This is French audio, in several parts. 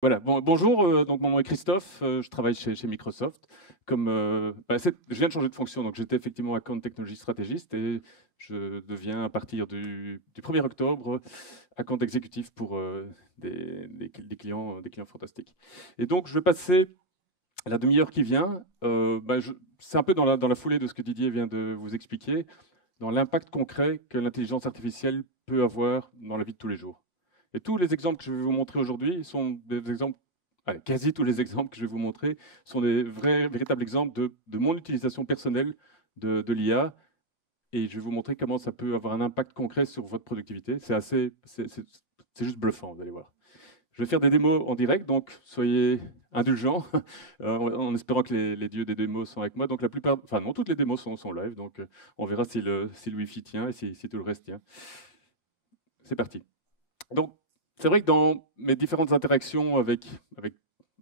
Voilà, bonjour, donc mon nom est Christophe, je travaille chez Microsoft. Je viens de changer de fonction, donc j'étais effectivement account technology stratégiste et je deviens à partir du 1er octobre account exécutif pour des clients fantastiques. Et donc je vais passer la demi-heure qui vient, c'est un peu dans la foulée de ce que Didier vient de vous expliquer, dans l'impact concret que l'intelligence artificielle peut avoir dans la vie de tous les jours. Et tous les exemples que je vais vous montrer aujourd'hui sont des exemples, allez, quasi tous les exemples que je vais vous montrer sont des véritables exemples de mon utilisation personnelle de l'IA. Et je vais vous montrer comment ça peut avoir un impact concret sur votre productivité. C'est juste bluffant, vous allez voir. Je vais faire des démos en direct, donc soyez indulgents, en espérant que les dieux des démos sont avec moi. Donc la plupart, enfin non, toutes les démos sont live, donc on verra si le Wi-Fi tient et si tout le reste tient. C'est parti. Donc, c'est vrai que dans mes différentes interactions avec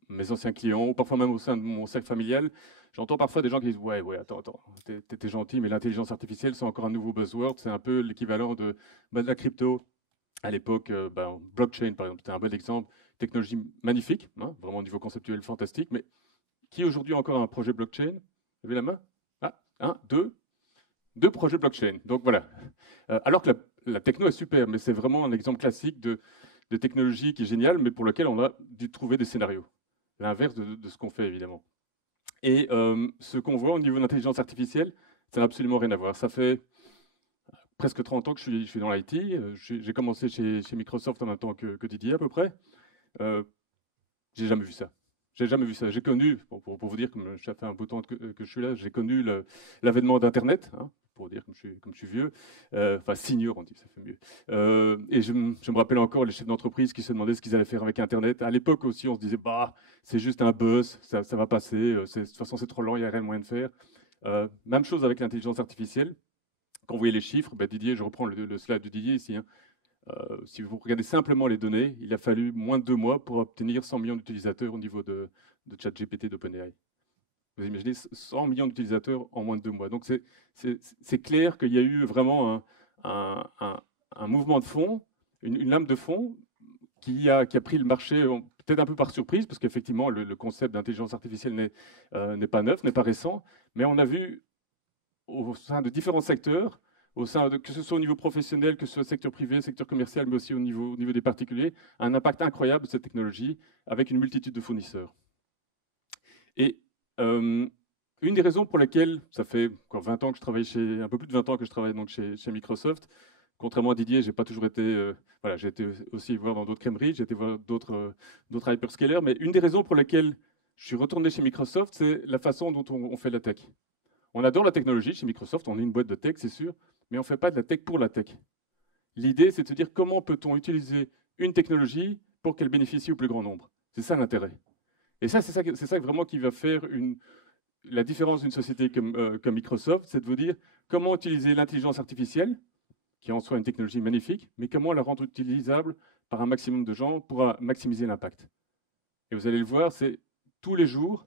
mes anciens clients, ou parfois même au sein de mon cercle familial, j'entends parfois des gens qui disent ouais, attends, t'es gentil, mais l'intelligence artificielle, c'est encore un nouveau buzzword, c'est un peu l'équivalent de la crypto. À l'époque, blockchain, par exemple, c'était un bel exemple, technologie magnifique, hein, vraiment au niveau conceptuel fantastique, mais qui aujourd'hui a encore un projet blockchain? Levez la main. Ah, un, deux projets blockchain. Donc voilà. Alors que la techno est super, mais c'est vraiment un exemple classique de technologie qui est géniale, mais pour lequel on a dû trouver des scénarios. L'inverse de ce qu'on fait, évidemment. Et ce qu'on voit au niveau de l'intelligence artificielle, ça n'a absolument rien à voir. Ça fait presque 30 ans que je suis dans l'IT. J'ai commencé chez Microsoft en même temps que Didier, à peu près. Euh, j'ai jamais vu ça. J'ai jamais vu ça. J'ai connu, pour vous dire, comme ça fait un bout de temps que je suis là, j'ai connu l'avènement d'Internet, hein, pour dire comme je suis vieux, enfin senior on dit, ça fait mieux. Et je me rappelle encore les chefs d'entreprise qui se demandaient ce qu'ils allaient faire avec Internet. À l'époque aussi, on se disait, bah, c'est juste un buzz, ça va passer, de toute façon c'est trop lent, il n'y a rien de moyen de faire. Même chose avec l'intelligence artificielle. Quand vous voyez les chiffres, ben Didier, je reprends le slide de Didier ici, hein. Si vous regardez simplement les données, il a fallu moins de 2 mois pour obtenir 100 millions d'utilisateurs au niveau de ChatGPT d'OpenAI. Vous imaginez 100 millions d'utilisateurs en moins de 2 mois. Donc c'est clair qu'il y a eu vraiment un, un- un mouvement de fond, une lame de fond qui a pris le marché peut-être un peu par surprise, parce qu'effectivement le concept d'intelligence artificielle n'est pas neuf, n'est pas récent, mais on a vu au sein de différents secteurs, que ce soit au niveau professionnel, que ce soit secteur privé, secteur commercial, mais aussi au niveau des particuliers, un impact incroyable de cette technologie avec une multitude de fournisseurs. Et une des raisons pour lesquelles, ça fait encore 20 ans que je travaille un peu plus de 20 ans que je travaille donc chez Microsoft, contrairement à Didier, j'ai pas toujours été, voilà, j'ai été aussi voir dans d'autres crèmeries, j'ai été voir d'autres hyperscalers, mais une des raisons pour lesquelles je suis retourné chez Microsoft, c'est la façon dont on fait la tech. On adore la technologie chez Microsoft, on est une boîte de tech, c'est sûr, mais on ne fait pas de la tech pour la tech. L'idée, c'est de se dire comment peut-on utiliser une technologie pour qu'elle bénéficie au plus grand nombre. C'est ça l'intérêt. Et ça, c'est ça vraiment qui va faire la différence d'une société comme Microsoft, c'est de vous dire comment utiliser l'intelligence artificielle, qui est en soi une technologie magnifique, mais comment la rendre utilisable par un maximum de gens pour maximiser l'impact. Et vous allez le voir, c'est tous les jours,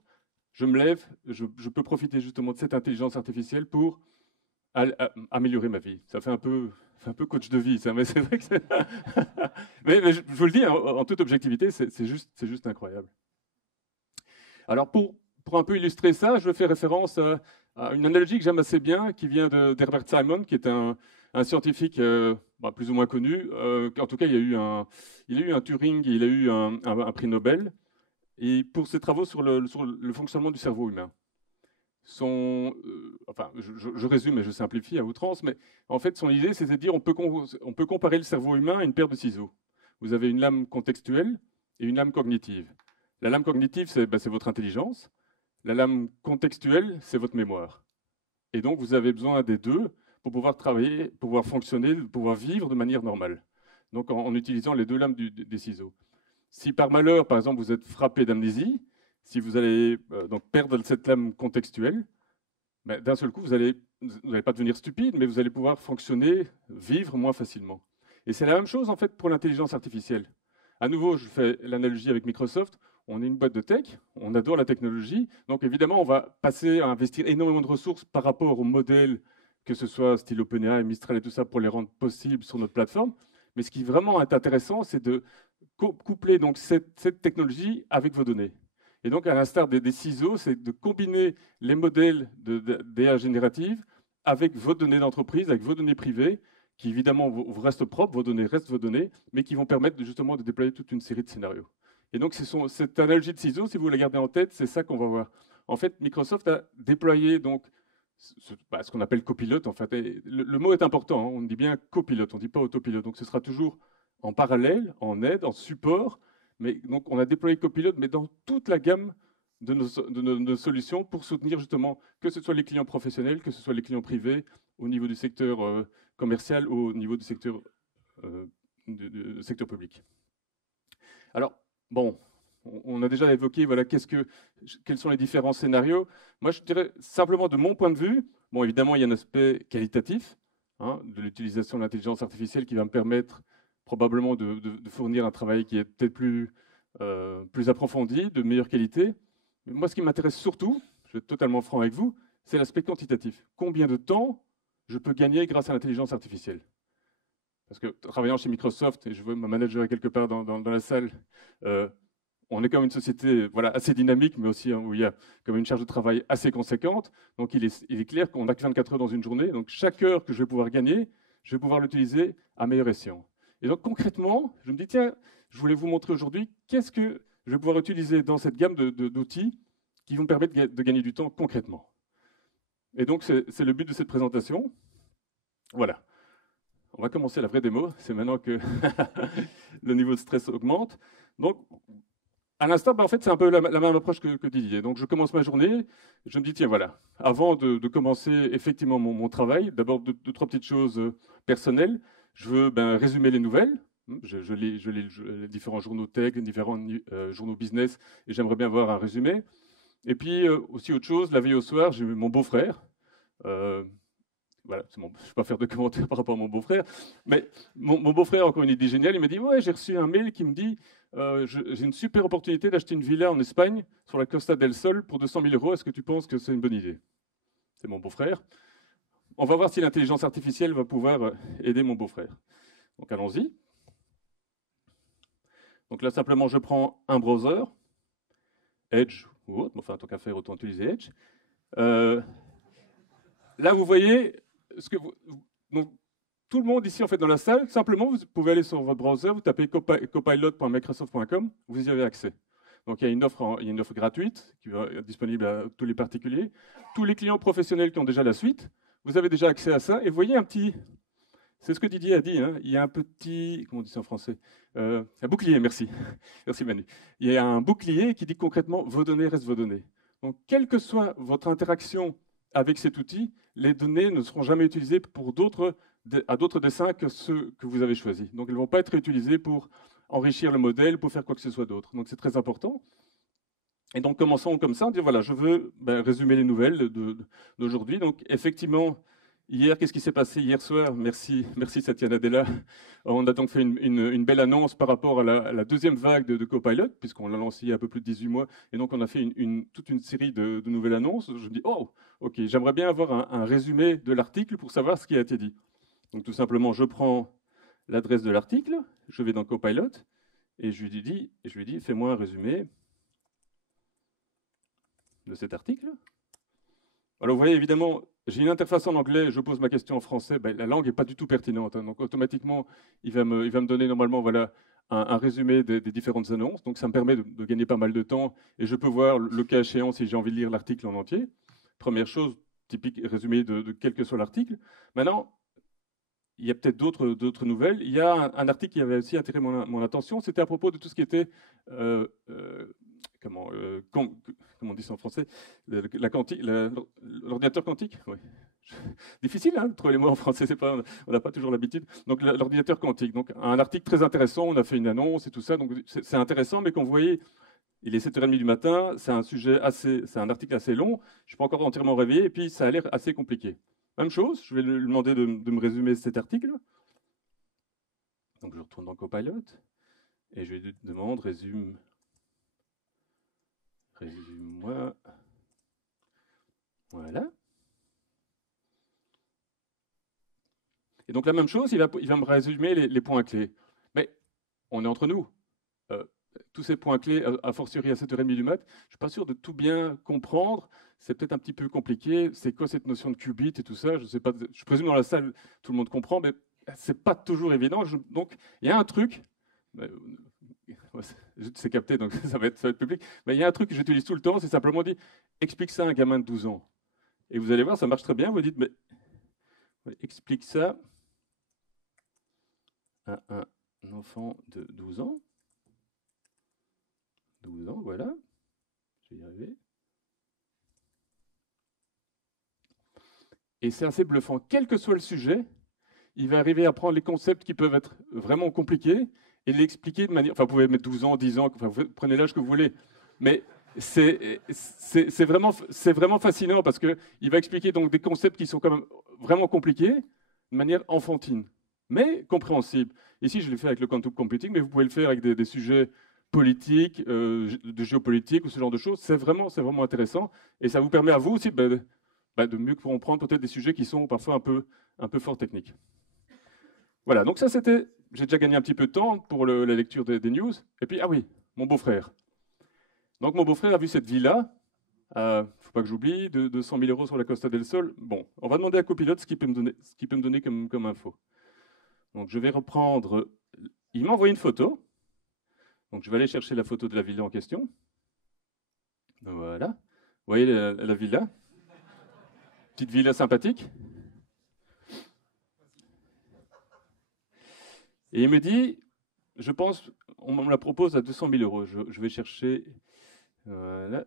je me lève, je peux profiter justement de cette intelligence artificielle pour améliorer ma vie. Ça fait un peu coach de vie, ça, mais c'est vrai que c'est. Mais je vous le dis, hein, en toute objectivité, c'est juste incroyable. Alors, pour un peu illustrer ça, je vais faire référence à une analogie que j'aime assez bien, qui vient d'Herbert Simon, qui est un scientifique plus ou moins connu. En tout cas, il a eu un Turing, il a eu un prix Nobel, et pour ses travaux sur le fonctionnement du cerveau humain. Enfin, je résume et je simplifie à outrance, mais en fait, son idée, c'est de dire on peut comparer le cerveau humain à une paire de ciseaux. Vous avez une lame contextuelle et une lame cognitive. La lame cognitive, c'est votre intelligence. La lame contextuelle, c'est votre mémoire. Et donc, vous avez besoin des deux pour pouvoir travailler, pour pouvoir fonctionner, pour pouvoir vivre de manière normale. Donc, en utilisant les deux lames des ciseaux. Si par malheur, par exemple, vous êtes frappé d'amnésie, si vous allez donc perdre cette lame contextuelle, ben, d'un seul coup, vous n'allez pas devenir stupide, mais vous allez pouvoir fonctionner, vivre moins facilement. Et c'est la même chose en fait pour l'intelligence artificielle. À nouveau, je fais l'analogie avec Microsoft. On est une boîte de tech, on adore la technologie, donc évidemment, on va passer à investir énormément de ressources par rapport aux modèles, que ce soit style OpenAI, Mistral et tout ça, pour les rendre possibles sur notre plateforme. Mais ce qui vraiment est intéressant, c'est de coupler donc cette technologie avec vos données. Et donc, à l'instar des ciseaux, c'est de combiner les modèles d'IA générative avec vos données d'entreprise, avec vos données privées, qui évidemment vous restent propres, vos données restent vos données, mais qui vont permettre justement de déployer toute une série de scénarios. Et donc, cette analogie de ciseaux, si vous la gardez en tête, c'est ça qu'on va voir. En fait, Microsoft a déployé donc ce qu'on appelle copilote. En fait, le mot est important, hein, on dit bien copilote, on ne dit pas autopilote. Donc, ce sera toujours en parallèle, en aide, en support. Mais donc, on a déployé copilote, mais dans toute la gamme de nos solutions pour soutenir justement que ce soit les clients professionnels, que ce soit les clients privés, au niveau du secteur commercial ou au niveau du secteur, secteur public. Alors, bon, on a déjà évoqué voilà, quels sont les différents scénarios. Moi, je dirais simplement de mon point de vue, bon, évidemment, il y a un aspect qualitatif hein, de l'utilisation de l'intelligence artificielle qui va me permettre probablement de fournir un travail qui est peut-être plus approfondi, de meilleure qualité. Mais moi, ce qui m'intéresse surtout, je vais être totalement franc avec vous, c'est l'aspect quantitatif. Combien de temps je peux gagner grâce à l'intelligence artificielle? Parce que travaillant chez Microsoft, et je veux ma manager est quelque part dans la salle, on est comme une société voilà, assez dynamique, mais aussi hein, où il y a comme une charge de travail assez conséquente. Donc il est clair qu'on n'a que 24 heures dans une journée. Donc chaque heure que je vais pouvoir gagner, je vais pouvoir l'utiliser à meilleur escient. Et donc concrètement, je me dis, tiens, je voulais vous montrer aujourd'hui qu'est-ce que je vais pouvoir utiliser dans cette gamme d'outils qui vont me permettre de gagner du temps concrètement. Et donc c'est le but de cette présentation. Voilà. On va commencer la vraie démo. C'est maintenant que le niveau de stress augmente. Donc, à l'instant, en fait, c'est un peu la même approche que Didier. Donc, je commence ma journée. Je me dis, tiens, voilà, avant de commencer effectivement mon travail, d'abord deux, trois petites choses personnelles. Je veux résumer les nouvelles. Je lis les différents journaux tech, les différents journaux business, et j'aimerais bien avoir un résumé. Et puis, aussi autre chose, la veille au soir, j'ai mon beau-frère. Voilà, je ne vais pas faire de commentaires par rapport à mon beau-frère, mais mon beau-frère a encore une idée géniale. Il m'a dit, ouais, j'ai reçu un mail qui me dit, j'ai une super opportunité d'acheter une villa en Espagne, sur la Costa del Sol, pour 200 000 euros. Est-ce que tu penses que c'est une bonne idée? C'est mon beau-frère. On va voir si l'intelligence artificielle va pouvoir aider mon beau-frère. Donc allons-y. Donc là, simplement, je prends un browser, Edge ou autre, enfin, tant qu'à faire, autant utiliser Edge. Là, vous voyez, donc, tout le monde ici, en fait, dans la salle, simplement, vous pouvez aller sur votre browser, vous tapez copilot.microsoft.com, vous y avez accès. Donc, il y a une offre gratuite qui est disponible à tous les particuliers. Tous les clients professionnels qui ont déjà la suite, vous avez déjà accès à ça. Et vous voyez un petit... C'est ce que Didier a dit, hein, il y a un petit... Comment on dit ça en français un bouclier, merci. Merci Manu. Il y a un bouclier qui dit concrètement, vos données restent vos données. Donc, quelle que soit votre interaction avec cet outil, les données ne seront jamais utilisées à d'autres dessins que ceux que vous avez choisis. Donc, elles ne vont pas être utilisées pour enrichir le modèle, pour faire quoi que ce soit d'autre. Donc, c'est très important. Et donc, commençons comme ça, dire voilà, je veux résumer les nouvelles d'aujourd'hui. Donc, effectivement, hier, qu'est-ce qui s'est passé hier soir? Merci Satya Nadella. On a donc fait une belle annonce par rapport à la deuxième vague de Copilot, puisqu'on l'a lancé il y a un peu plus de 18 mois. Et donc, on a fait toute une série de nouvelles annonces. Je me dis, oh, ok, j'aimerais bien avoir un résumé de l'article pour savoir ce qui a été dit. Donc, tout simplement, je prends l'adresse de l'article, je vais dans Copilot, et je lui dis, fais-moi un résumé de cet article. Alors, vous voyez, évidemment, j'ai une interface en anglais, je pose ma question en français, la langue n'est pas du tout pertinente. Hein, donc, automatiquement, il va me donner normalement voilà, un résumé des différentes annonces. Donc, ça me permet de gagner pas mal de temps et je peux voir, le cas échéant, si j'ai envie de lire l'article en entier. Première chose, typique résumé de quel que soit l'article. Maintenant, il y a peut-être d'autres nouvelles. Il y a un article qui avait aussi attiré mon attention, c'était à propos de tout ce qui était comment on dit ça en français? L'ordinateur quantique, oui. Difficile hein, de trouver les mots en français, on n'a pas toujours l'habitude. Donc l'ordinateur quantique, donc un article très intéressant, on a fait une annonce et tout ça, donc c'est intéressant, mais quand vous voyez, il est 7h30 du matin, c'est un article assez long, je ne suis pas encore entièrement réveillé, et puis ça a l'air assez compliqué. Même chose, je vais lui demander de me résumer cet article. Donc je retourne dans Copilot, et je lui demande, résume-moi. Voilà. Et donc la même chose, il va me résumer les points clés. Mais on est entre nous. tous ces points clés, a fortiori à 7h30 du mat, je ne suis pas sûr de tout bien comprendre. C'est peut-être un petit peu compliqué. C'est quoi cette notion de qubit et tout ça? Je sais pas. Je présume dans la salle, tout le monde comprend, mais c'est pas toujours évident. Donc, il y a un truc. C'est capté, donc ça va être public. Mais il y a un truc que j'utilise tout le temps, c'est simplement dit, explique ça à un gamin de 12 ans. Et vous allez voir, ça marche très bien. Vous dites, mais explique ça à un enfant de 12 ans. 12 ans, voilà. Je vais y arriver. Et c'est assez bluffant. Quel que soit le sujet, il va arriver à prendre les concepts qui peuvent être vraiment compliqués et l'expliquer de manière... Enfin, vous pouvez mettre 12 ans, 10 ans, enfin, vous prenez l'âge que vous voulez. Mais c'est vraiment fascinant parce qu'il va expliquer donc des concepts qui sont quand même vraiment compliqués de manière enfantine, mais compréhensible. Ici, je l'ai fait avec le quantum computing, mais vous pouvez le faire avec des sujets politiques, de géopolitique ou ce genre de choses. C'est vraiment intéressant. Et ça vous permet à vous aussi de mieux comprendre peut-être des sujets qui sont parfois un peu fort techniques. Voilà, donc ça c'était... J'ai déjà gagné un petit peu de temps pour la lecture des news. Et puis, ah oui, mon beau-frère. Donc mon beau-frère a vu cette villa, il ne faut pas que j'oublie, de 100 000 € sur la Costa del Sol. Bon, on va demander à Copilote ce qu'il peut me donner comme info. Donc je vais reprendre... Il m'a envoyé une photo. Donc je vais aller chercher la photo de la villa en question. Voilà. Vous voyez la villa? Petite villa sympathique. Et il me dit, je pense, on me la propose à 200 000 €. Je vais chercher... Voilà.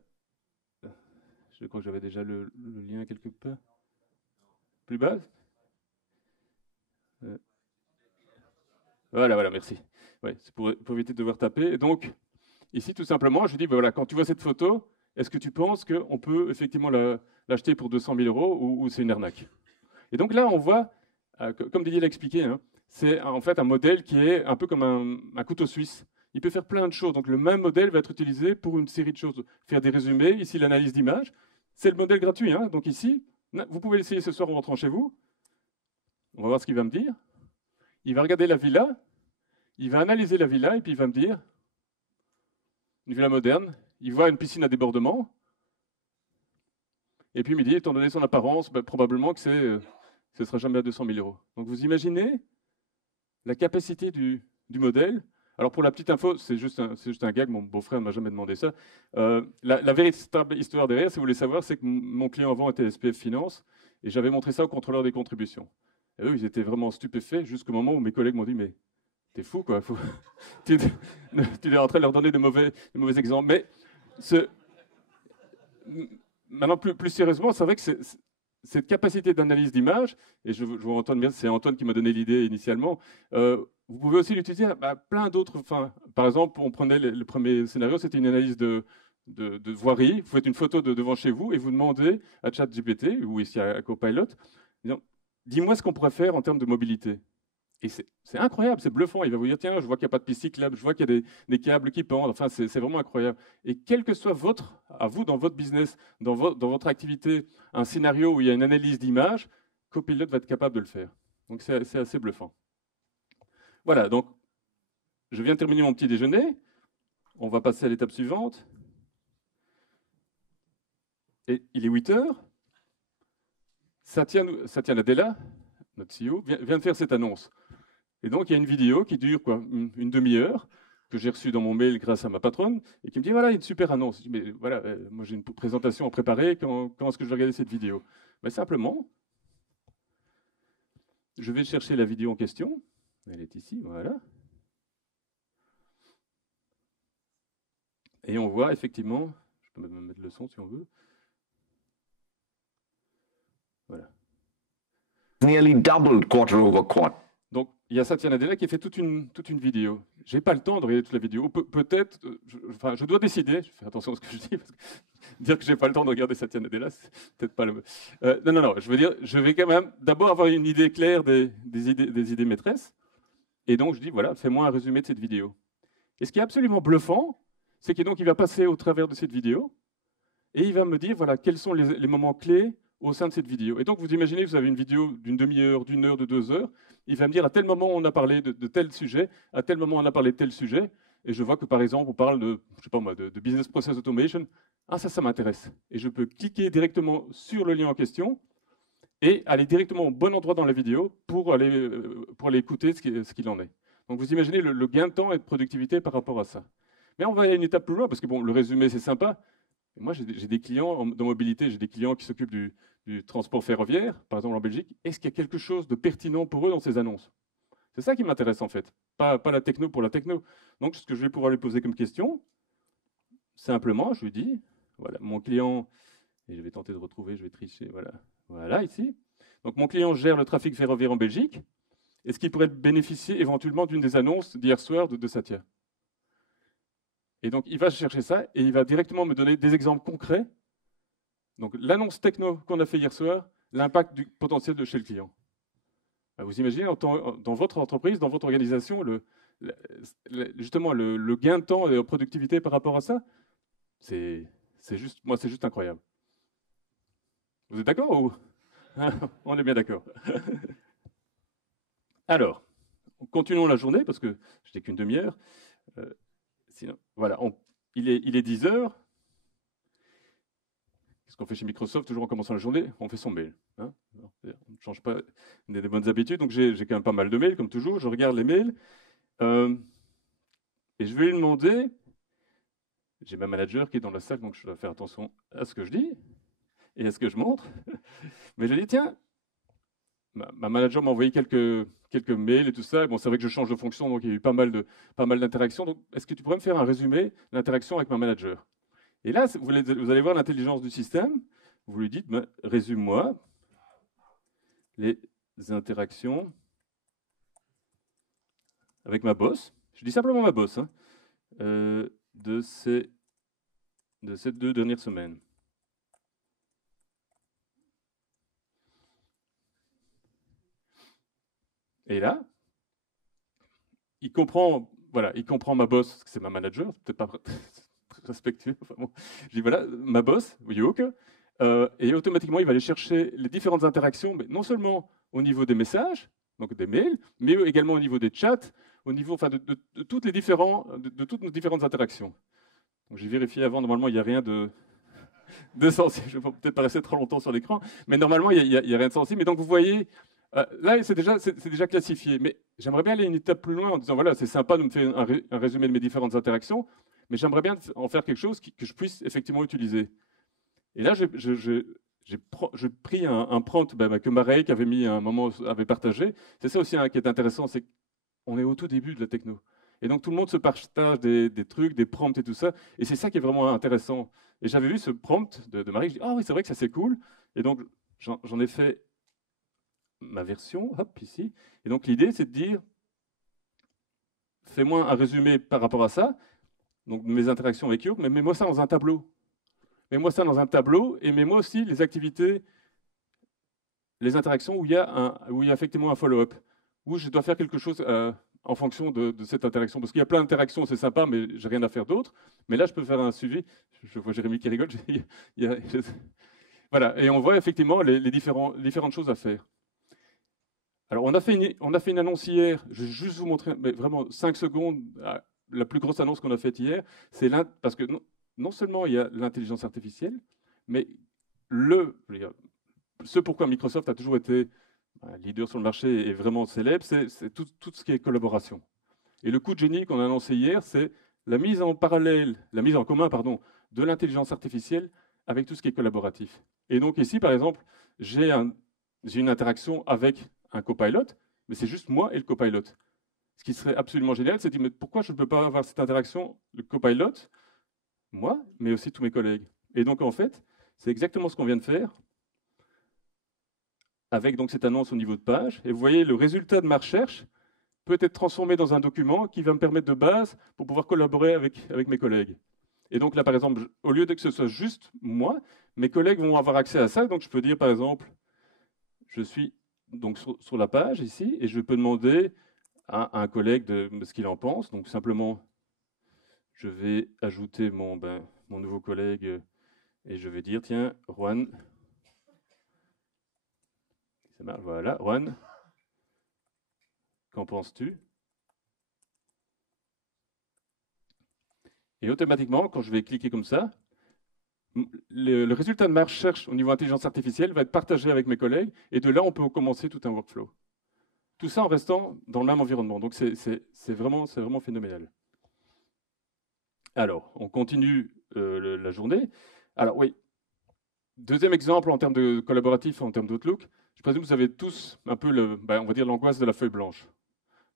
Je crois que j'avais déjà le lien quelque part. Plus bas? Voilà, merci. Ouais, c'est pour éviter de devoir taper. Et donc, ici, tout simplement, je dis, ben voilà, quand tu vois cette photo, est-ce que tu penses qu'on peut effectivement l'acheter pour 200 000 € ou c'est une arnaque? Et donc là, on voit, comme Didier l'a expliqué, hein, c'est en fait un modèle qui est un peu comme un couteau suisse. Il peut faire plein de choses. Donc le même modèle va être utilisé pour une série de choses. Faire des résumés, ici l'analyse d'image. C'est le modèle gratuit. Hein. Donc ici, vous pouvez l'essayer ce soir en rentrant chez vous. On va voir ce qu'il va me dire. Il va regarder la villa, il va analyser la villa et puis il va me dire, une villa moderne, il voit une piscine à débordement. Et puis il me dit, étant donné son apparence, probablement que ce ne sera jamais à 200 000 €. Donc vous imaginez la capacité du modèle. Alors pour la petite info, c'est juste un gag, mon beau-frère ne m'a jamais demandé ça. La véritable histoire derrière, si vous voulez savoir, c'est que mon client avant était SPF Finance, et j'avais montré ça au contrôleur des contributions. Et eux, ils étaient vraiment stupéfaits jusqu'au moment où mes collègues m'ont dit, mais t'es fou quoi, tu es en train de leur donner de mauvais exemples. Mais maintenant, plus sérieusement, c'est vrai que cette capacité d'analyse d'image, et je vois Antoine, c'est Antoine qui m'a donné l'idée initialement, vous pouvez aussi l'utiliser à plein d'autres fins. Par exemple, on prenait le premier scénario, c'était une analyse de voirie. Vous faites une photo devant chez vous et vous demandez à ChatGPT, ou ici à Copilot, dis-moi ce qu'on pourrait faire en termes de mobilité. Et c'est incroyable, c'est bluffant. Il va vous dire, tiens, je vois qu'il n'y a pas de piste cyclable, je vois qu'il y a des câbles qui pendent. Enfin, c'est vraiment incroyable. Et quel que soit à vous, dans votre business, dans votre activité, un scénario où il y a une analyse d'image, Copilot va être capable de le faire. Donc, c'est assez bluffant. Voilà, donc, je viens de terminer mon petit déjeuner. On va passer à l'étape suivante. Et il est 8 heures. Satya Nadella, notre CEO, vient de faire cette annonce. Et donc, il y a une vidéo qui dure une demi-heure, que j'ai reçue dans mon mail grâce à ma patronne, et qui me dit, voilà, il y a une super annonce. Je dis, mais voilà, moi j'ai une présentation à préparer, comment est-ce que je vais regarder cette vidéo? Ben, simplement, je vais chercher la vidéo en question. Elle est ici, voilà. Et on voit effectivement, je peux même mettre le son si on veut. Voilà. Nearly doubled quarter over quarter. Donc, il y a Satya Nadella qui a fait toute une vidéo. Je n'ai pas le temps de regarder toute la vidéo. Peut-être, je dois décider, je fais attention à ce que je dis, parce que dire que je n'ai pas le temps de regarder Satya Nadella, c'est peut-être pas le... non, je veux dire, je vais quand même d'abord avoir une idée claire des idées maîtresses. Et donc, je dis, voilà, fais-moi un résumé de cette vidéo. Et ce qui est absolument bluffant, c'est qu'il va passer au travers de cette vidéo, et il va me dire, voilà, quels sont les moments clés au sein de cette vidéo. Et donc, vous imaginez, vous avez une vidéo d'une demi-heure, d'1 heure, de 2 heures. Il va me dire, à tel moment, on a parlé de tel sujet, à tel moment, on a parlé de tel sujet. et je vois que par exemple, on parle de, je sais pas moi, de business process automation. Ah, ça m'intéresse. Et je peux cliquer directement sur le lien en question et aller directement au bon endroit dans la vidéo pour aller écouter ce qu'il en est. Donc vous imaginez le gain de temps et de productivité par rapport à ça. Mais on va aller une étape plus loin, parce que bon, le résumé, c'est sympa. Moi, j'ai des clients dans mobilité, j'ai des clients qui s'occupent du transport ferroviaire, par exemple en Belgique. Est-ce qu'il y a quelque chose de pertinent pour eux dans ces annonces? C'est ça qui m'intéresse en fait, pas la techno pour la techno. Donc ce que je vais pouvoir lui poser comme question, simplement, je lui dis, voilà, mon client, et je vais tenter de retrouver, je vais tricher, voilà ici. Donc mon client gère le trafic ferroviaire en Belgique. Est-ce qu'il pourrait bénéficier éventuellement d'une des annonces d'hier soir de Satya? Et donc il va chercher ça et il va directement me donner des exemples concrets. Donc l'annonce techno qu'on a fait hier soir, l'impact du potentiel de chez le client. Vous imaginez dans votre entreprise, dans votre organisation, justement le gain de temps et de productivité par rapport à ça, c'est juste incroyable. Vous êtes d'accord ou on est bien d'accord. Alors, continuons la journée parce que je n'ai qu'une demi-heure. Sinon, voilà, il est 10 heures. Qu'est-ce qu'on fait chez Microsoft toujours en commençant la journée? On fait son mail. Hein, on ne change pas des bonnes habitudes. Donc j'ai quand même pas mal de mails, comme toujours. Je regarde les mails. Et je vais lui demander, j'ai ma manager qui est dans la salle, donc je dois faire attention à ce que je dis et à ce que je montre. Mais je dis, tiens, ma manager m'a envoyé quelques mails et tout ça. Bon, c'est vrai que je change de fonction, donc il y a eu pas mal d'interactions. Donc, est-ce que tu pourrais me faire un résumé de l'interaction avec ma manager? Et là, vous allez voir l'intelligence du système. Vous lui dites, résume-moi les interactions avec ma boss. Je dis simplement ma boss, hein, de ces 2 dernières semaines. Et là, il comprend ma boss, parce que c'est ma manager, peut-être pas très respectueux. Enfin bon. Je dis voilà, ma boss, Yoke, et automatiquement, il va aller chercher les différentes interactions, mais non seulement au niveau des messages, donc des mails, mais également au niveau des chats, au niveau de toutes nos différentes interactions. Donc j'ai vérifié avant, normalement, il n'y a rien de sensible. Je ne vais peut-être pas rester trop longtemps sur l'écran, mais normalement, il n'y a rien de sensible. Mais donc vous voyez, là, c'est déjà classifié. Mais j'aimerais bien aller une étape plus loin en disant, voilà, c'est sympa de me faire un résumé de mes différentes interactions, mais j'aimerais bien en faire quelque chose que je puisse effectivement utiliser. Et là, j'ai pris un prompt que Marek avait mis à un moment, avait partagé. C'est ça aussi qui est intéressant, c'est qu'on est au tout début de la techno. Et donc tout le monde se partage des trucs, des prompts et tout ça. Et c'est ça qui est vraiment intéressant. Et j'avais vu ce prompt de Marek, je dis, ah oui, c'est vrai que ça c'est cool. Et donc j'en ai fait ma version, hop, ici. Et donc l'idée, c'est de dire, fais-moi un résumé par rapport à ça, donc mes interactions avec Yoke, mais mets-moi ça dans un tableau. Mets-moi ça dans un tableau et mets-moi aussi les activités, les interactions où il y a effectivement un follow-up, où je dois faire quelque chose en fonction de cette interaction. Parce qu'il y a plein d'interactions, c'est sympa, mais j'ai rien à faire d'autre. Mais là, je peux faire un suivi. Je vois Jérémy qui rigole. Voilà, et on voit effectivement les différentes choses à faire. Alors, on a fait une annonce hier. Je vais juste vous montrer, mais vraiment 5 secondes, la plus grosse annonce qu'on a faite hier. Parce que non seulement il y a l'intelligence artificielle, mais ce pourquoi Microsoft a toujours été leader sur le marché et vraiment célèbre, c'est tout ce qui est collaboration. Et le coup de génie qu'on a annoncé hier, c'est la mise en commun, de l'intelligence artificielle avec tout ce qui est collaboratif. Et donc ici, par exemple, j'ai une interaction avec un copilot, mais c'est juste moi et le copilot. Ce qui serait absolument génial, c'est de dire, mais pourquoi je ne peux pas avoir cette interaction, le copilot, moi, mais aussi tous mes collègues. Et donc, en fait, c'est exactement ce qu'on vient de faire avec donc cette annonce au niveau de page. Et vous voyez, le résultat de ma recherche peut être transformé dans un document qui va me permettre de base pour pouvoir collaborer avec mes collègues. Et donc là, par exemple, au lieu de que ce soit juste moi, mes collègues vont avoir accès à ça. Donc je peux dire, par exemple, je suis donc sur la page ici, et je peux demander à un collègue de ce qu'il en pense. Donc simplement, je vais ajouter mon nouveau collègue et je vais dire, tiens, Juan, ça marche, voilà, Juan, qu'en penses-tu? Et automatiquement, quand je vais cliquer comme ça, le résultat de ma recherche au niveau intelligence artificielle va être partagé avec mes collègues, et de là, on peut commencer tout un workflow. Tout ça en restant dans le même environnement. Donc, c'est vraiment phénoménal. Alors, on continue la journée. Alors, oui, deuxième exemple en termes de collaboratif, en termes d'Outlook, je présume que vous avez tous un peu, on va dire, l'angoisse de la feuille blanche.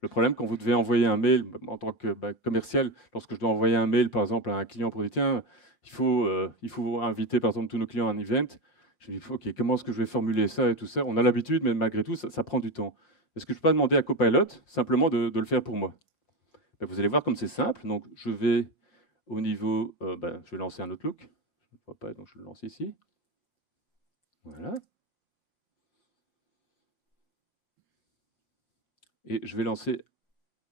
Le problème, quand vous devez envoyer un mail en tant que commercial, lorsque je dois envoyer un mail, par exemple, à un client pour dire, tiens, il faut inviter, par exemple, tous nos clients à un event. Je me dis, OK, comment est-ce que je vais formuler ça et tout ça? On a l'habitude, mais malgré tout, ça prend du temps. Est-ce que je peux pas demander à Copilot simplement de le faire pour moi? Vous allez voir comme c'est simple. Donc, je vais au niveau, je vais lancer un Outlook. Je ne vois pas, donc je le lance ici. Voilà. Et je vais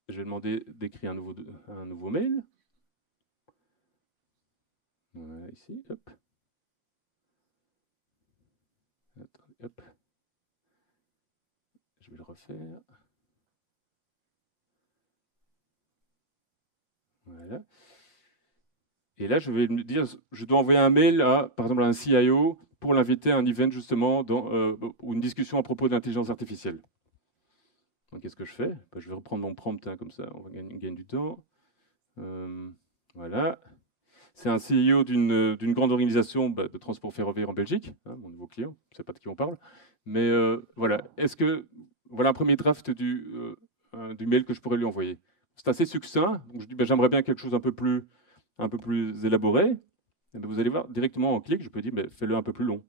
demander d'écrire un nouveau mail. Voilà, ici, hop. Attendez, hop. Je vais le refaire. Voilà. Et là, je vais me dire, je dois envoyer un mail par exemple, à un CIO pour l'inviter à un event justement ou une discussion à propos d'intelligence artificielle. Donc, qu'est-ce que je fais? Je vais reprendre mon prompt, comme ça, on va gagner du temps. Voilà. C'est un CEO d'une grande organisation de transport ferroviaire en Belgique, mon nouveau client, je ne sais pas de qui on parle. Mais voilà, voilà un premier draft du mail que je pourrais lui envoyer. C'est assez succinct, donc je dis j'aimerais bien quelque chose un peu plus élaboré. Et vous allez voir, directement en clic, je peux dire fais-le un peu plus long.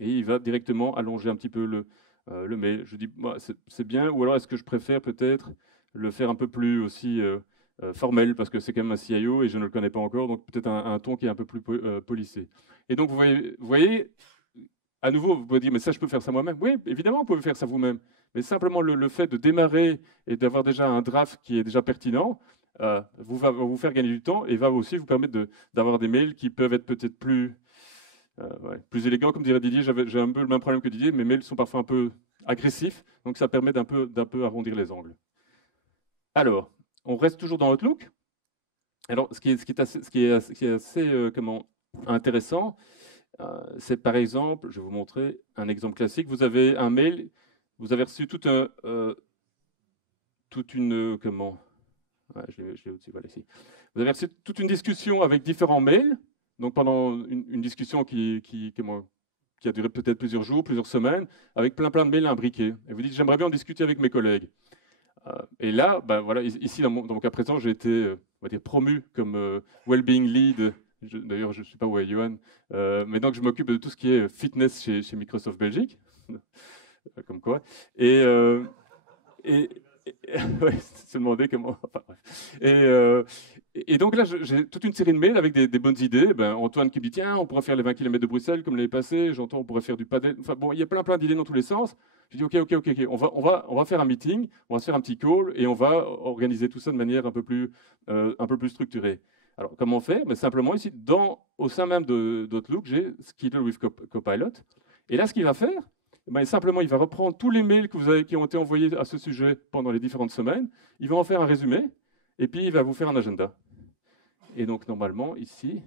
Et il va directement allonger un petit peu le mail. Je dis c'est bien, ou alors est-ce que je préfère peut-être le faire un peu plus aussi formel, parce que c'est quand même un CIO et je ne le connais pas encore, donc peut-être un ton qui est un peu plus polissé. Et donc vous voyez, à nouveau, vous pouvez dire mais ça je peux faire ça moi-même. Oui, évidemment vous pouvez faire ça vous-même, mais simplement le fait de démarrer et d'avoir déjà un draft qui est déjà pertinent, va vous faire gagner du temps et va aussi vous permettre d'avoir des mails qui peuvent être peut-être plus élégants, comme dirait Didier. J'ai un peu le même problème que Didier, mes mails sont parfois un peu agressifs, donc ça permet d'un peu arrondir les angles. Alors, on reste toujours dans Outlook. Alors, ce qui est assez intéressant, c'est par exemple, je vais vous montrer un exemple classique. Vous avez un mail, vous avez reçu toute une Vous avez reçu toute une discussion avec différents mails. Donc pendant une discussion qui a duré peut-être plusieurs jours, plusieurs semaines, avec plein de mails imbriqués. Et vous dites j'aimerais bien en discuter avec mes collègues. Et là, voilà, ici, dans mon cas présent, j'ai été on va dire, promu comme Wellbeing Lead. D'ailleurs, je ne sais pas où est Johan, mais donc je m'occupe de tout ce qui est fitness chez Microsoft Belgique, comme quoi. Et ouais, se demander comment. Enfin, bref. Et donc là, j'ai toute une série de mails avec des bonnes idées. Antoine qui me dit tiens, on pourrait faire les 20 km de Bruxelles comme l'année passée. J'entends, on pourrait faire du padel. Enfin bon, il y a plein d'idées dans tous les sens. Je dis ok. On va faire un meeting, on va se faire un petit call et on va organiser tout ça de manière un peu plus structurée. Alors comment on fait? Simplement ici, au sein même d'Outlook, j'ai Schedule with Copilot. Et là, ce qu'il va faire, simplement, il va reprendre tous les mails qui ont été envoyés à ce sujet pendant les différentes semaines. Il va en faire un résumé et puis il va vous faire un agenda. Et donc, normalement, ici,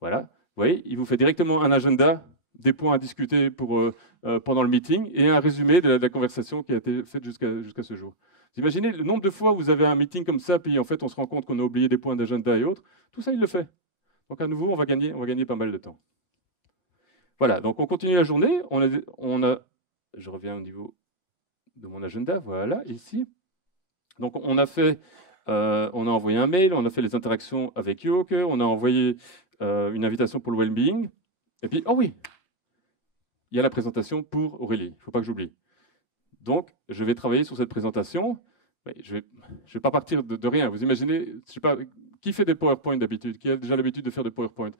voilà, vous voyez, il vous fait directement un agenda, des points à discuter pendant le meeting et un résumé de la conversation qui a été faite jusqu'à ce jour. Vous imaginez le nombre de fois où vous avez un meeting comme ça, puis en fait, on se rend compte qu'on a oublié des points d'agenda et autres. Tout ça, il le fait. Donc, à nouveau, on va gagner pas mal de temps. Voilà, donc on continue la journée. Je reviens au niveau de mon agenda, voilà, ici. Donc on a envoyé un mail, on a fait les interactions avec Yoke, on a envoyé une invitation pour le well-being. Et puis, oh oui, il y a la présentation pour Aurélie, il ne faut pas que j'oublie. Donc, je vais travailler sur cette présentation. Je ne vais pas partir de rien. Vous imaginez, je sais pas, qui fait des PowerPoint d'habitude? Qui a déjà l'habitude de faire des PowerPoint?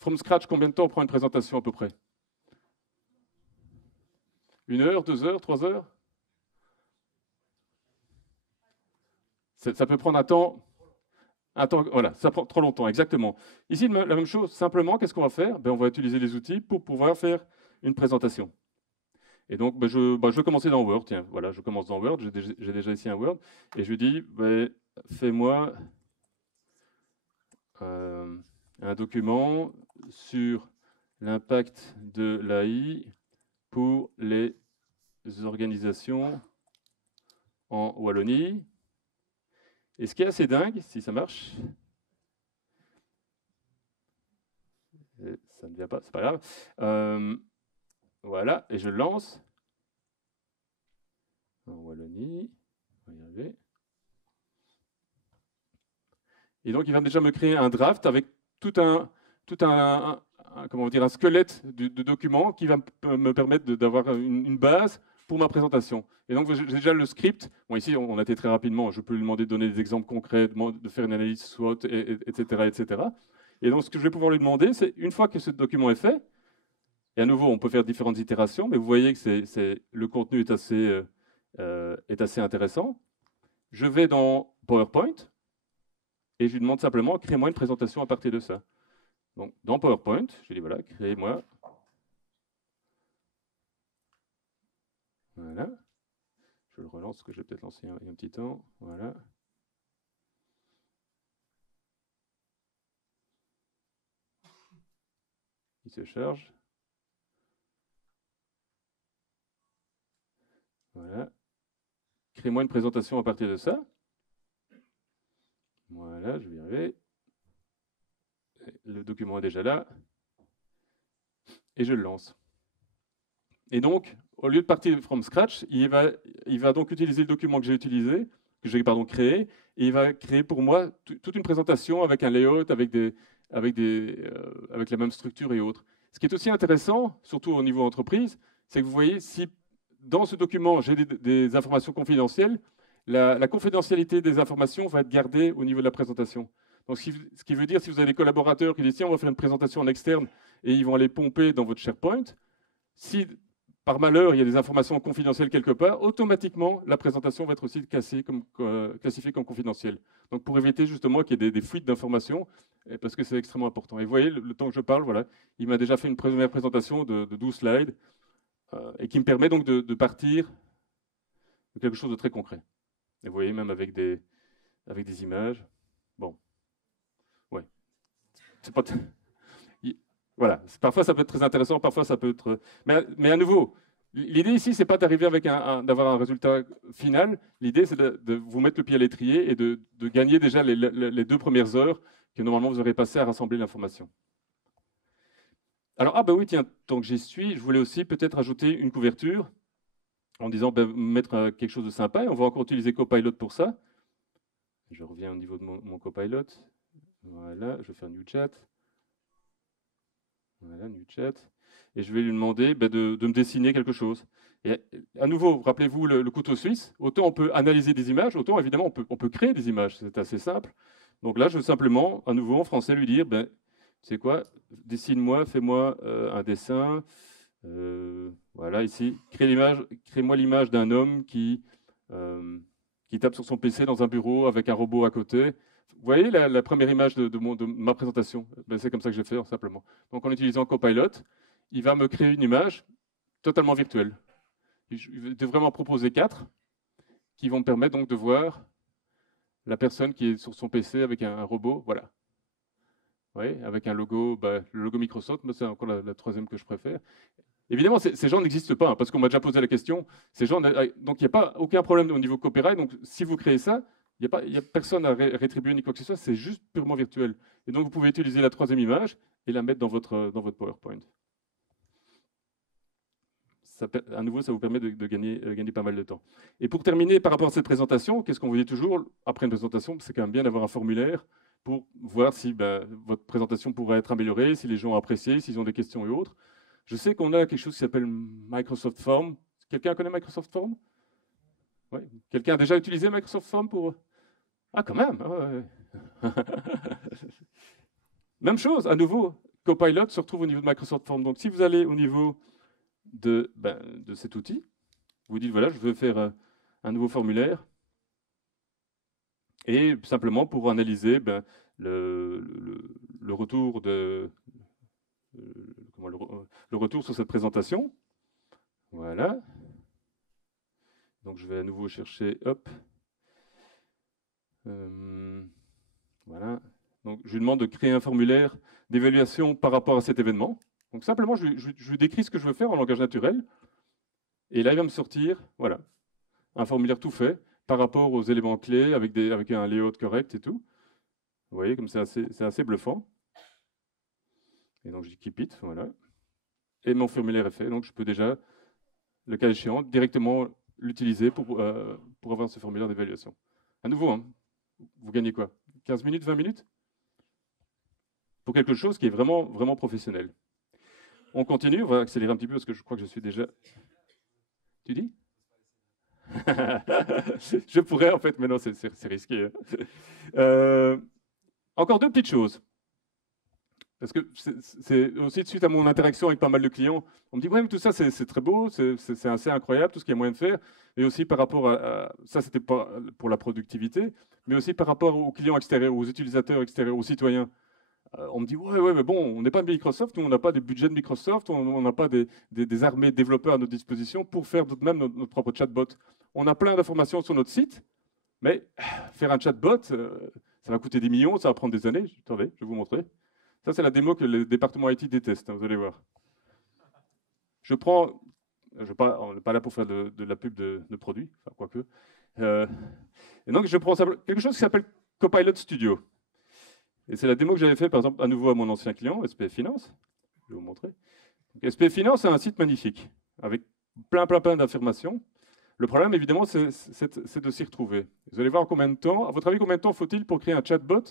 From scratch, combien de temps on prend une présentation à peu près? 1 heure, 2 heures, 3 heures? Ça peut prendre un temps, voilà, ça prend trop longtemps, exactement. Ici, la même chose, simplement, qu'est-ce qu'on va faire? On va utiliser les outils pour pouvoir faire une présentation. Et donc, je vais commencer dans Word, tiens, voilà, je commence dans Word, j'ai déjà ici un Word, et je dis, fais-moi un document sur l'impact de l'AI pour les organisations en Wallonie. Et ce qui est assez dingue, si ça marche, ça ne vient pas, c'est pas grave. Voilà, et je lance en Wallonie. On va y arriver. Et donc, il va déjà me créer un draft avec tout un comment dire, un squelette de documents qui va me permettre d'avoir une base pour ma présentation. Et donc, j'ai déjà le script. Bon, ici, on a été très rapidement. Je peux lui demander de donner des exemples concrets, de faire une analyse SWOT, etc., etc. Et donc, ce que je vais pouvoir lui demander, c'est une fois que ce document est fait, et à nouveau, on peut faire différentes itérations, mais vous voyez que le contenu est assez intéressant. Je vais dans PowerPoint et je lui demande simplement, crée-moi une présentation à partir de ça. Donc, dans PowerPoint, je lui dis, voilà, créez-moi. Voilà. Je le relance, parce que je vais peut-être lancer il y a un petit temps. Voilà. Il se charge. Voilà. Crée-moi une présentation à partir de ça. Voilà, je vais y arriver. Le document est déjà là. Et je le lance. Et donc, au lieu de partir from scratch, il va donc utiliser le document que j'ai utilisé, que j'ai créé, et il va créer pour moi toute une présentation avec un layout, avec la même structure et autres. Ce qui est aussi intéressant, surtout au niveau entreprise, c'est que vous voyez, si dans ce document j'ai des informations confidentielles, la confidentialité des informations va être gardée au niveau de la présentation. Donc, ce qui veut dire, si vous avez des collaborateurs qui disent, tiens, on va faire une présentation en externe, et ils vont aller pomper dans votre SharePoint, si par malheur il y a des informations confidentielles quelque part, automatiquement la présentation va être aussi classifiée comme confidentielle. Donc pour éviter justement qu'il y ait des fuites d'informations, parce que c'est extrêmement important. Et vous voyez, le temps que je parle, voilà, il m'a déjà fait une première présentation de 12 slides, et qui me permet donc de partir de quelque chose de très concret. Et vous voyez, même avec des images. Bon, ouais. C'est pas voilà. Parfois, ça peut être très intéressant, parfois, ça peut être. Mais à nouveau, l'idée ici, c'est pas d'arriver avec d'avoir un résultat final. L'idée, c'est de vous mettre le pied à l'étrier et de gagner déjà les 2 premières heures que normalement vous aurez passé à rassembler l'information. Alors, ah bah oui, tiens, tant que j'y suis, je voulais aussi peut-être ajouter une couverture en disant mettre quelque chose de sympa. Et on va encore utiliser Copilot pour ça. Je reviens au niveau de mon Copilot. Voilà, je vais faire New Chat. Voilà, New Chat. Et je vais lui demander de me dessiner quelque chose. Et à nouveau, rappelez-vous le couteau suisse. Autant on peut analyser des images, autant évidemment on peut créer des images. C'est assez simple. Donc là, je veux simplement, à nouveau en français, lui dire, c'est quoi, dessine-moi, fais-moi un dessin. Voilà, ici, crée-moi l'image d'un homme qui tape sur son PC dans un bureau avec un robot à côté. Vous voyez la première image de ma présentation? C'est comme ça que j'ai fait, simplement. Donc en utilisant Copilot, il va me créer une image totalement virtuelle. Je vais vraiment proposer 4 qui vont me permettre donc de voir la personne qui est sur son PC avec un robot. Voilà. Oui, avec un logo, le logo Microsoft, c'est encore la troisième que je préfère. Évidemment, ces gens n'existent pas, hein, parce qu'on m'a déjà posé la question. Ces gens, donc il n'y a pas aucun problème au niveau copyright. Donc si vous créez ça, il n'y a personne à rétribuer ni quoi que ce soit. C'est juste purement virtuel. Et donc vous pouvez utiliser la troisième image et la mettre dans votre PowerPoint. À nouveau, ça vous permet de gagner pas mal de temps. Et pour terminer, par rapport à cette présentation, qu'est-ce qu'on vous dit toujours après une présentation? C'est quand même bien d'avoir un formulaire pour voir si votre présentation pourrait être améliorée, si les gens ont apprécié, s'ils ont des questions et autres. Je sais qu'on a quelque chose qui s'appelle Microsoft Form. Quelqu'un connaît Microsoft Form? Oui. Quelqu'un a déjà utilisé Microsoft Form pour... Ah, quand même! Ouais. Même chose, à nouveau, Copilot se retrouve au niveau de Microsoft Form. Donc si vous allez au niveau de cet outil, vous dites, voilà, je veux faire un nouveau formulaire, et simplement pour analyser le retour le retour sur cette présentation. Voilà. Donc je vais à nouveau chercher, hop. Voilà. Donc, je lui demande de créer un formulaire d'évaluation par rapport à cet événement. Donc, simplement, je lui décris ce que je veux faire en langage naturel. Et là, il va me sortir, voilà, un formulaire tout fait par rapport aux éléments clés avec un layout correct et tout. Vous voyez, comme c'est assez bluffant. Et donc, je dis keep it, voilà. Et mon formulaire est fait. Donc, je peux déjà, le cas échéant, directement l'utiliser pour avoir ce formulaire d'évaluation. À nouveau, hein, vous gagnez quoi? 15 minutes, 20 minutes? Pour quelque chose qui est vraiment, vraiment professionnel. On continue, on va accélérer un petit peu parce que je crois que je suis déjà... Tu dis? Je pourrais en fait, mais non, c'est risqué. Encore deux petites choses. Parce que c'est aussi suite à mon interaction avec pas mal de clients, on me dit, ouais, mais tout ça, c'est très beau, c'est assez incroyable, tout ce qu'il y a moyen de faire. Et aussi par rapport ça, c'était pas pour la productivité, mais aussi par rapport aux clients extérieurs, aux utilisateurs extérieurs, aux citoyens. On me dit, ouais, mais bon, on n'est pas Microsoft, nous, on n'a pas des budgets de Microsoft, on n'a pas des armées de développeurs à notre disposition pour faire même notre propre chatbot. On a plein d'informations sur notre site, mais faire un chatbot, ça va coûter des millions, ça va prendre des années. Attendez, je vais vous montrer. Ça, c'est la démo que le département IT déteste, hein, vous allez voir. Je prends, on n'est pas là pour faire de la pub de produits, enfin, quoique. Et donc, je prends quelque chose qui s'appelle Copilot Studio. Et c'est la démo que j'avais fait, par exemple, à nouveau à mon ancien client, SPF Finance. Je vais vous montrer. Donc, SPF Finance, c'est un site magnifique, avec plein d'informations. Le problème, évidemment, c'est de s'y retrouver. Vous allez voir combien de temps, à votre avis, combien de temps faut-il pour créer un chatbot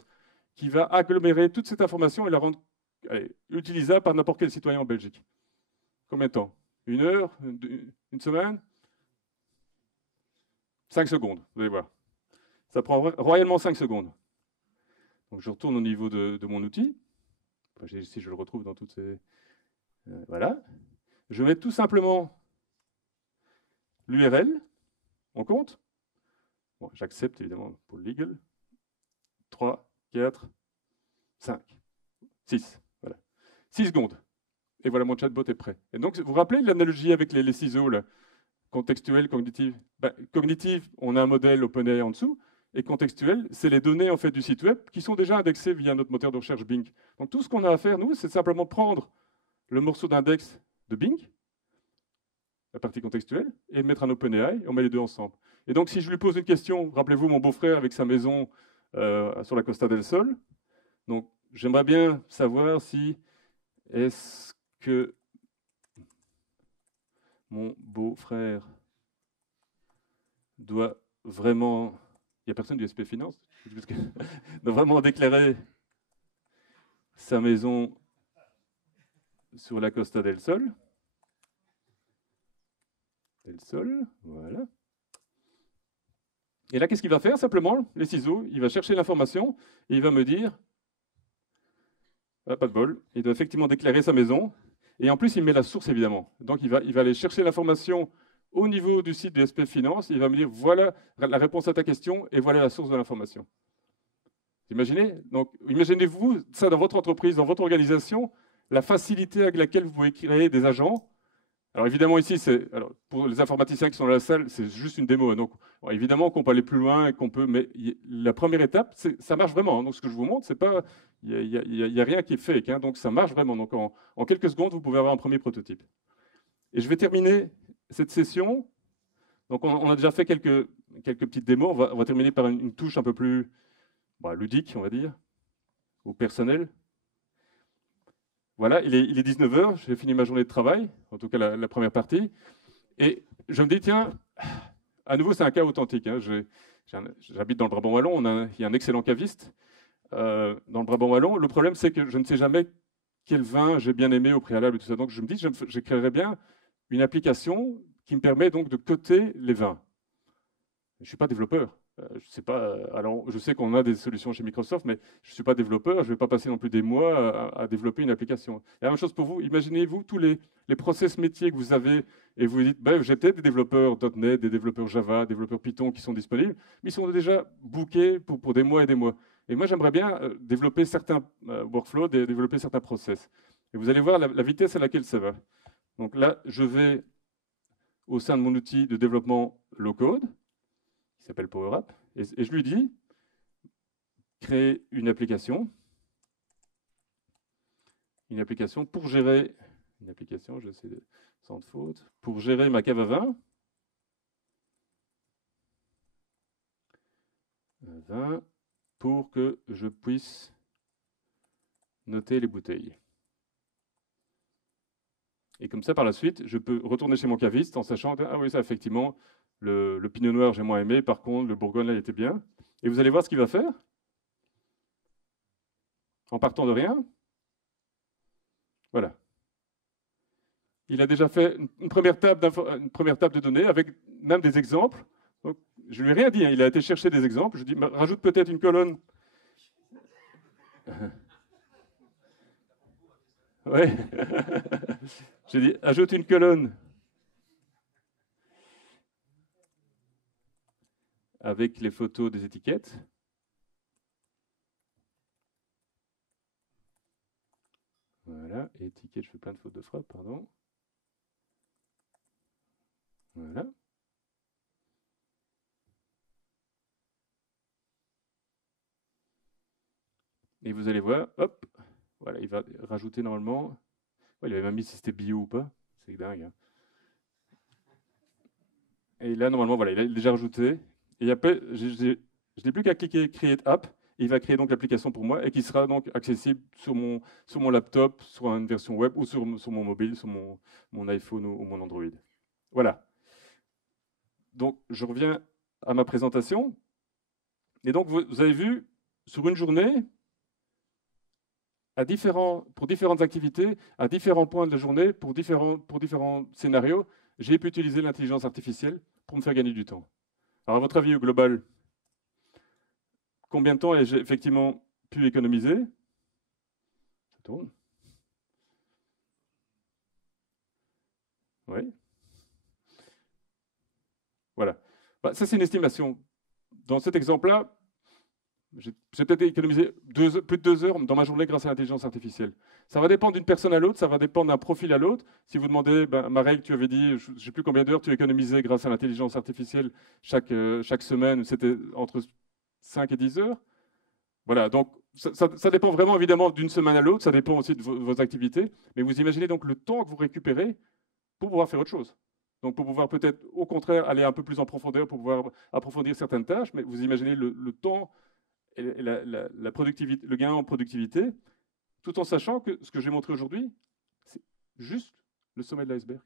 qui va agglomérer toute cette information et la rendre utilisable par n'importe quel citoyen en Belgique? Combien de temps? Une heure? Une semaine? 5 secondes, vous allez voir. Ça prend royalement 5 secondes. Donc je retourne au niveau de mon outil. Si je le retrouve dans toutes ces... voilà. Je mets tout simplement l'URL. On compte. Bon, j'accepte évidemment pour le legal. 3, 4, 5, 6. Voilà. 6 secondes. Et voilà, mon chatbot est prêt. Et donc, vous vous rappelez l'analogie avec les ciseaux, là, contextuel, cognitive? Cognitive, on a un modèle OpenAI en dessous. Et contextuel, c'est les données en fait, du site web qui sont déjà indexées via notre moteur de recherche Bing. Donc tout ce qu'on a à faire, nous, c'est simplement prendre le morceau d'index de Bing, la partie contextuelle, et le mettre en OpenAI, et on met les deux ensemble. Et donc si je lui pose une question, rappelez-vous mon beau-frère avec sa maison sur la Costa del Sol, donc j'aimerais bien savoir si est-ce que mon beau-frère doit vraiment... Il n'y a personne du SP Finance doit vraiment déclarer sa maison sur la Costa del Sol. Del Sol, voilà. Et là, qu'est-ce qu'il va faire? Simplement, les ciseaux, il va chercher l'information et il va me dire, ah, pas de bol, il doit effectivement déclarer sa maison. Et en plus, il met la source, évidemment. Donc, il va aller chercher l'information au niveau du site de SPF Finance. Il va me dire, voilà la réponse à ta question et voilà la source de l'information. Imaginez? Donc, imaginez-vous ça dans votre entreprise, dans votre organisation, la facilité avec laquelle vous pouvez créer des agents. Alors évidemment ici, pour les informaticiens qui sont dans la salle, c'est juste une démo. Donc bon, évidemment qu'on peut aller plus loin et qu'on peut, mais la première étape, ça marche vraiment. Hein. Donc ce que je vous montre, c'est pas, il y a rien qui est fake. Hein. Donc ça marche vraiment. Donc en quelques secondes, vous pouvez avoir un premier prototype. Et je vais terminer cette session. Donc on a déjà fait quelques petites démos. On va terminer par une touche un peu plus ludique, on va dire, ou personnelle. Voilà, il est 19h, j'ai fini ma journée de travail, en tout cas la première partie, et je me dis, tiens, à nouveau c'est un cas authentique, hein, j'habite dans le Brabant Wallon, il y a un excellent caviste dans le Brabant Wallon, le problème c'est que je ne sais jamais quel vin j'ai bien aimé au préalable et tout ça, donc je me dis, j'écrirais bien une application qui me permet donc de coter les vins. Je ne suis pas développeur. Je sais pas, alors je sais qu'on a des solutions chez Microsoft, mais je ne suis pas développeur, je ne vais pas passer non plus des mois à développer une application. Et la même chose pour vous, imaginez-vous tous les process métiers que vous avez et vous dites, bah, j'ai peut-être des développeurs .NET, des développeurs Java, des développeurs Python qui sont disponibles, mais ils sont déjà bookés pour des mois et des mois. Et moi, j'aimerais bien développer certains workflows, développer certains process. Et vous allez voir la vitesse à laquelle ça va. Donc là, je vais au sein de mon outil de développement low-code, qui s'appelle PowerApp, et je lui dis, créer une application pour gérer une application, j'essaie de sans faute, pour gérer ma cave à vin. Pour que je puisse noter les bouteilles. Et comme ça, par la suite, je peux retourner chez mon caviste en sachant que, ah oui, ça, effectivement, le pinot noir, j'ai moins aimé. Par contre, le bourgogne, là, il était bien. Et vous allez voir ce qu'il va faire. En partant de rien. Voilà. Il a déjà fait une première table de données avec même des exemples. Donc, je ne lui ai rien dit, hein. Il a été chercher des exemples. Je lui ai dit, rajoute peut-être une colonne. Oui. J'ai dit, ajoute une colonne avec les photos des étiquettes. Voilà, étiquette, je fais plein de fautes de frappe, pardon. Voilà. Et vous allez voir, hop, voilà, il va rajouter normalement. Ouais, il avait même mis si c'était bio ou pas. C'est dingue. Hein. Et là, normalement, voilà, il a déjà rajouté. Et après, je n'ai plus qu'à cliquer Create App. Il va créer donc l'application pour moi et qui sera donc accessible sur mon laptop, sur une version web ou sur mon mobile, sur mon iPhone ou mon Android. Voilà. Donc, je reviens à ma présentation. Et donc, vous avez vu, sur une journée, pour différentes activités, à différents points de la journée, pour différents scénarios, j'ai pu utiliser l'intelligence artificielle pour me faire gagner du temps. Alors, à votre avis, au global, combien de temps ai-je effectivement pu économiser? Ça tourne. Oui. Voilà. Bah, ça, c'est une estimation. Dans cet exemple-là, j'ai peut-être économisé plus de 2 heures dans ma journée grâce à l'intelligence artificielle. Ça va dépendre d'une personne à l'autre, ça va dépendre d'un profil à l'autre. Si vous demandez, ben, Marek, tu avais dit, je ne sais plus combien d'heures tu as économisé grâce à l'intelligence artificielle chaque semaine, c'était entre 5 et 10 heures. Voilà, donc ça dépend vraiment évidemment d'une semaine à l'autre, ça dépend aussi de vos activités, mais vous imaginez donc le temps que vous récupérez pour pouvoir faire autre chose. Donc pour pouvoir peut-être au contraire aller un peu plus en profondeur, pour pouvoir approfondir certaines tâches, mais vous imaginez le temps et la productivité, le gain en productivité, tout en sachant que ce que j'ai montré aujourd'hui, c'est juste le sommet de l'iceberg.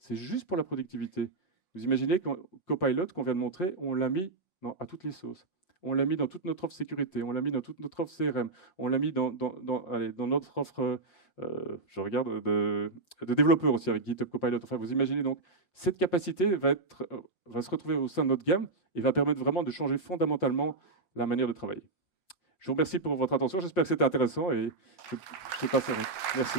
C'est juste pour la productivité. Vous imaginez qu'en Copilot qu'on vient de montrer, on l'a mis à toutes les sauces. On l'a mis dans toute notre offre sécurité, on l'a mis dans toute notre offre CRM, on l'a mis dans notre offre, je regarde, de développeurs aussi avec GitHub Copilot. Enfin, vous imaginez donc, cette capacité va se retrouver au sein de notre gamme et va permettre vraiment de changer fondamentalement la manière de travailler. Je vous remercie pour votre attention, j'espère que c'était intéressant et je passe à vous. Merci.